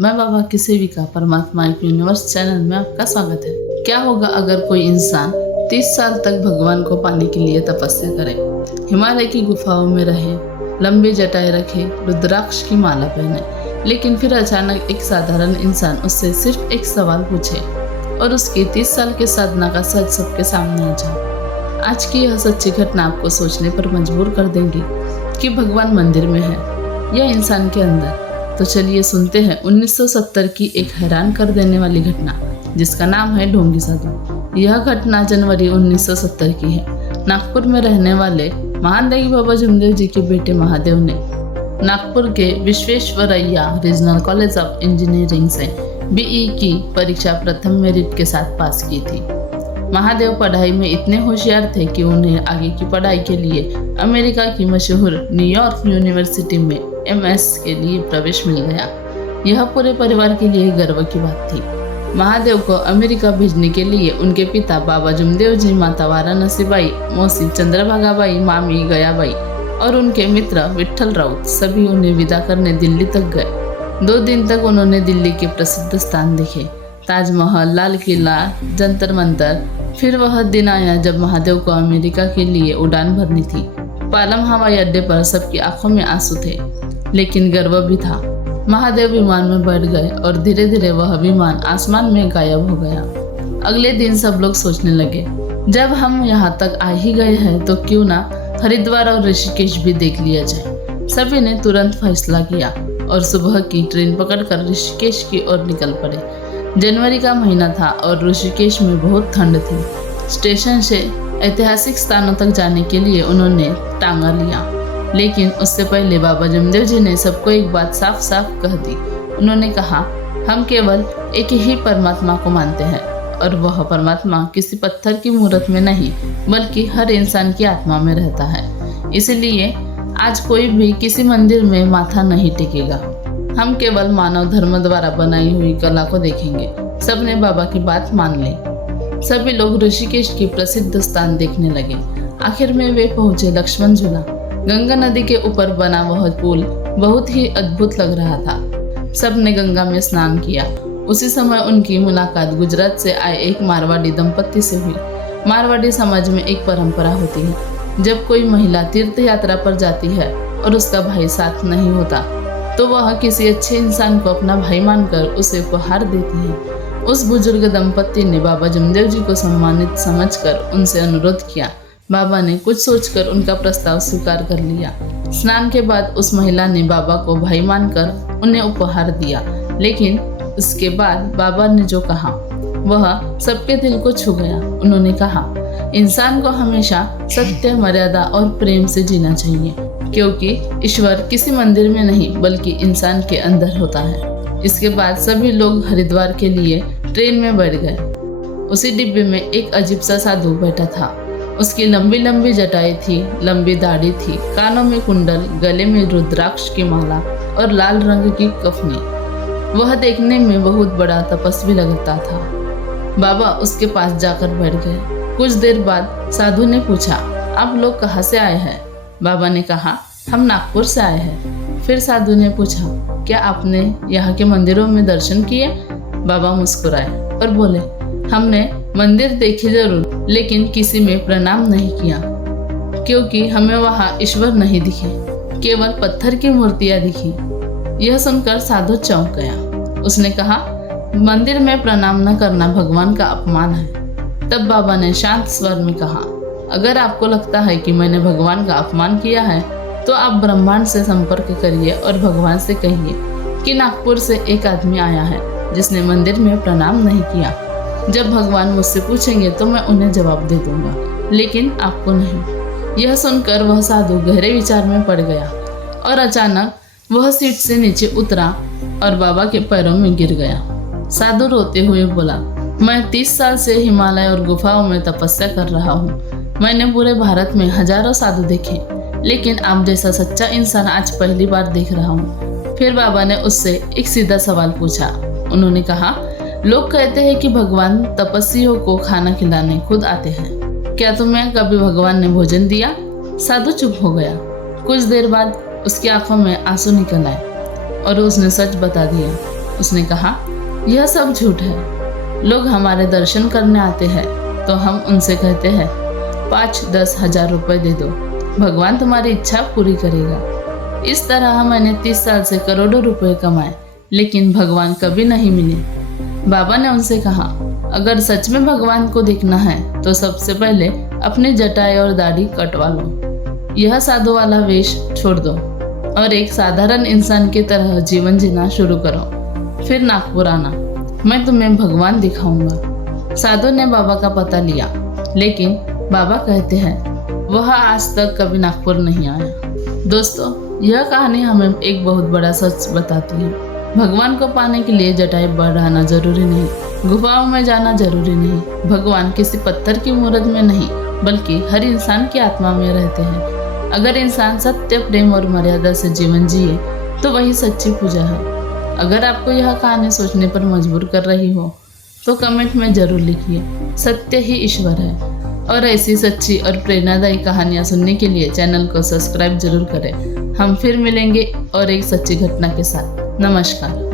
मैं बाबा की सेविका परमात्मा एक यूनिवर्स चैनल में आपका स्वागत है। क्या होगा अगर कोई इंसान 30 साल तक भगवान को पाने के लिए तपस्या करे, हिमालय की गुफाओं में रहे, लंबी जटाएं रखे, रुद्राक्ष की माला पहने, लेकिन फिर अचानक एक साधारण इंसान उससे सिर्फ एक सवाल पूछे और उसकी 30 साल की साधना का सच सबके सामने आ जाए। आज की यह सच्ची घटना आपको सोचने पर मजबूर कर देंगी कि भगवान मंदिर में है या इंसान के अंदर। तो चलिए सुनते हैं 1970 की एक हैरान कर देने वाली घटना, जिसका नाम है ढोंगी साधु। यह घटना जनवरी 1970 की है। नागपुर में रहने वाले महादेव बाबा जमदेव जी के बेटे महादेव ने नागपुर के Visvesvaraya regional college of engineering से बीई की परीक्षा प्रथम मेरिट के साथ पास की थी। महादेव पढ़ाई में इतने होशियार थे कि उन्हें आगे की पढ़ाई के लिए अमेरिका की मशहूर न्यूयॉर्क यूनिवर्सिटी में MS के लिए प्रवेश मिल गया। यह पूरे परिवार के लिए गर्व की बात थी। महादेव को अमेरिका भेजने के लिए उनके पिता बाबा जमदेव जी, माता वाराणसी बाई, मौसी चंद्रभागाबाई, मामी गयाबाई और उनके मित्र विठल राउत सभी उन्हें विदा करने दिल्ली तक गए। 2 दिन तक उन्होंने दिल्ली के प्रसिद्ध स्थान देखे, ताजमहल, लाल किला, जंतर मंतर। फिर वह दिन आया जब महादेव को अमेरिका के लिए उड़ान भरनी थी। पालम हवाई अड्डे पर सबकी आंखों में आंसू थे, लेकिन गर्व भी था। महादेव विमान में बैठ गए और धीरे धीरे वह विमान आसमान में गायब हो गया। अगले दिन सब लोग सोचने लगे, जब हम यहाँ तक आ ही गए हैं तो क्यों ना हरिद्वार और ऋषिकेश भी देख लिया जाए। सभी ने तुरंत फैसला किया और सुबह की ट्रेन पकड़कर ऋषिकेश की ओर निकल पड़े। जनवरी का महीना था और ऋषिकेश में बहुत ठंड थी। स्टेशन से ऐतिहासिक स्थानों तक जाने के लिए उन्होंने टांगा लिया, लेकिन उससे पहले बाबा जमदेव जी ने सबको एक बात साफ साफ कह दी। उन्होंने कहा, हम केवल एक ही परमात्मा को मानते हैं और वह परमात्मा किसी पत्थर की मूर्त में नहीं बल्कि हर इंसान की आत्मा में रहता है। इसलिए आज कोई भी किसी मंदिर में माथा नहीं टेकेगा। हम केवल मानव धर्म द्वारा बनाई हुई कला को देखेंगे। सबने बाबा की बात मान ली। सभी लोग ऋषिकेश के प्रसिद्ध स्थान देखने लगे। आखिर में वे पहुंचे लक्ष्मण झूला। गंगा नदी के ऊपर बना वह पुल बहुत ही अद्भुत लग रहा था। सबने गंगा में स्नान किया। उसी समय उनकी मुलाकात गुजरात से आए एक मारवाड़ी दंपत्ति से हुई। मारवाड़ी समाज में एक परंपरा होती है, जब कोई महिला तीर्थ यात्रा पर जाती है और उसका भाई साथ नहीं होता तो वह किसी अच्छे इंसान को अपना भाई मानकर उसे उपहार देती है। उस बुजुर्ग दंपत्ति ने बाबा जमदेव जी को सम्मानित समझकर उनसे अनुरोध किया। बाबा ने कुछ सोचकर उनका प्रस्ताव स्वीकार कर लिया। स्नान के बाद उस महिला ने बाबा को भाई मानकर उन्हें उपहार दिया, लेकिन उसके बाद बाबा ने जो कहा वह सबके दिल को छू गया। उन्होंने कहा, इंसान को हमेशा सत्य, मर्यादा और प्रेम से जीना चाहिए, क्योंकि ईश्वर किसी मंदिर में नहीं बल्कि इंसान के अंदर होता है। इसके बाद सभी लोग हरिद्वार के लिए ट्रेन में बैठ गए। उसी डिब्बे में एक अजीब सा साधु बैठा था। उसकी लंबी लंबी जटाएं थी, लंबी दाढ़ी थी, कानों में कुंडल, गले में रुद्राक्ष की माला और लाल रंग की कफनी। वह देखने में बहुत बड़ा तपस्वी लगता था। बाबा उसके पास जाकर बैठ गए। कुछ देर बाद साधु ने पूछा, आप लोग कहाँ से आए हैं? बाबा ने कहा, हम नागपुर से आए हैं। फिर साधु ने पूछा, क्या आपने यहाँ के मंदिरों में दर्शन किए? बाबा मुस्कुराए और बोले, हमने मंदिर देखे जरूर, लेकिन किसी में प्रणाम नहीं किया, क्योंकि हमें वहाँ ईश्वर नहीं दिखे, केवल पत्थर की मूर्तियाँ दिखी। यह सुनकर साधु चौंक गया। उसने कहा, मंदिर में प्रणाम न करना भगवान का अपमान है। तब बाबा ने शांत स्वर में कहा, अगर आपको लगता है कि मैंने भगवान का अपमान किया है तो आप ब्रह्मांड से संपर्क करिए और भगवान से कहिए कि नागपुर से एक आदमी आया है जिसने मंदिर में प्रणाम नहीं किया। जब भगवान मुझसे पूछेंगे तो मैं उन्हें जवाब दे दूंगा, लेकिन आपको नहीं। यह सुनकर वह साधु गहरे विचार में पड़ गया और अचानक वह सीट से नीचे उतरा और बाबा के पैरों में गिर गया। साधु रोते हुए बोला, मैं 30 साल से हिमालय और गुफाओं में तपस्या कर रहा हूँ। मैंने पूरे भारत में हजारों साधु देखे, लेकिन आप जैसा सच्चा इंसान आज पहली बार देख रहा हूँ। फिर बाबा ने उससे एक सीधा सवाल पूछा। उन्होंने कहा, लोग कहते हैं कि भगवान तपस्वियों को खाना खिलाने खुद आते हैं। क्या तुम्हें कभी भगवान ने भोजन दिया? साधु चुप हो गया। कुछ देर बाद उसकी आंखों में आंसू निकल आए और उसने सच बता दिया। उसने कहा, यह सब झूठ है। लोग हमारे दर्शन करने आते हैं तो हम उनसे कहते हैं 5-10 हजार रुपए दे दो, भगवान तुम्हारी इच्छा पूरी करेगा। इस तरह मैंने 30 साल से करोड़ों रुपए कमाए, लेकिन भगवान कभी नहीं मिले। बाबा ने उनसे कहा, अगर सच में भगवान को देखना है तो सबसे पहले अपनी जटाई और दाढ़ी कटवा लो, यह साधु वाला वेश छोड़ दो और एक साधारण इंसान की तरह जीवन जीना शुरू करो। फिर नागपुर आना, मैं तुम्हें भगवान दिखाऊंगा। साधु ने बाबा का पता लिया, लेकिन बाबा कहते हैं वह आज तक कभी नागपुर नहीं आया। दोस्तों, यह कहानी हमें एक बहुत बड़ा सच बताती है। भगवान को पाने के लिए जटाई बढ़ाना जरूरी नहीं, गुफाओं में जाना जरूरी नहीं। भगवान किसी पत्थर की मूर्त में नहीं, बल्कि हर इंसान की आत्मा में रहते हैं। अगर इंसान सत्य, प्रेम और मर्यादा से जीवन जिए तो वही सच्ची पूजा है। अगर आपको यह कहानी सोचने पर मजबूर कर रही हो तो कमेंट में जरूर लिखिए, सत्य ही ईश्वर है। और ऐसी सच्ची और प्रेरणादायी कहानियाँ सुनने के लिए चैनल को सब्सक्राइब जरूर करें। हम फिर मिलेंगे और एक सच्ची घटना के साथ। नमस्कार।